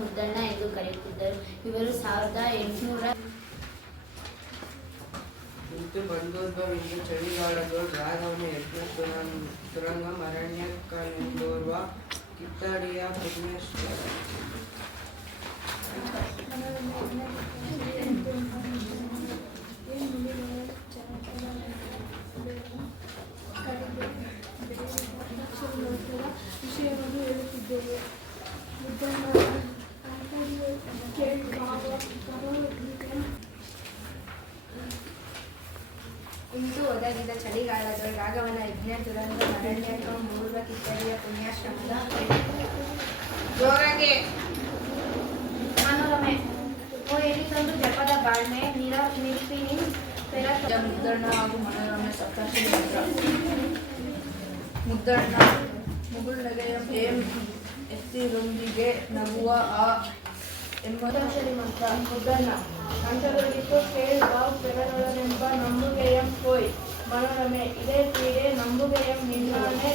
ಮುದ್ದಣ್ಣ ಎಂದು ಕರೆಯುತ್ತಿದ್ದರು. ಇವರು 1800 ಇಂತು ಬಂದೋದ್ಭವಿಂದು ಚಳಿಗಾಲದೊಳ್ ರಾಘವನ ಯಜ್ಞ ತುರಂಗಂ ಅರಣ್ಯಕನೆಂದೋರ್ವ ಕಿತ್ತಡಿಯ ಪುಣ್ಯಶ್ರೀ ವಿಷಯವನ್ನು ಹೇಳುತ್ತಿದ್ದೇವೆ. ಇಂದು ಒದಗಿದ ಚಳಿಗಾಲದೊಳ್ ರಾಘವನ ಯಜ್ಞ ತುರಂಗಂ ಅರಣ್ಯಕನೆಂದೋರ್ವ ಕಿತ್ತಡಿಯ ಪುಣ್ಯಾಶ್ರಮದ ಜೋರಾಗಿ ಮನೋರಮೆ ಓ ಎಲ್ಲಿತಂದು ಜಪದ ಬಾಳ್ಮೆ ನಿರಪಿನಿ ಮುದ್ದಣ್ಣ ಹಾಗೂ ಮನೋರಮೆ ಸಪ್ತರ್ಷಿ ಮಂತ್ರ. ಮುದ್ದಣ್ಣ ಮುಗುಳ್ನಗೆಯ ಎತ್ತಿರೊಂದಿಗೆ ನಗುವ ಆ ಎಂಬತ್ತರ್ಷಿ ಮಂತ್ರ. ಮುದ್ದಣ್ಣ ನಂತರದಲ್ಲಿತ್ತು ಕೇಳ್ಬಾವ್ ಪೆರರೊಳನೆಂಬ ನಂಬುಗೆಯಂ ಹೋಯ್. ಮನೋರಮೆ ಇದೇ ಪೀಡೆ ನಂಬುಗೆಯಂ ನಿನ್ನಾನೆ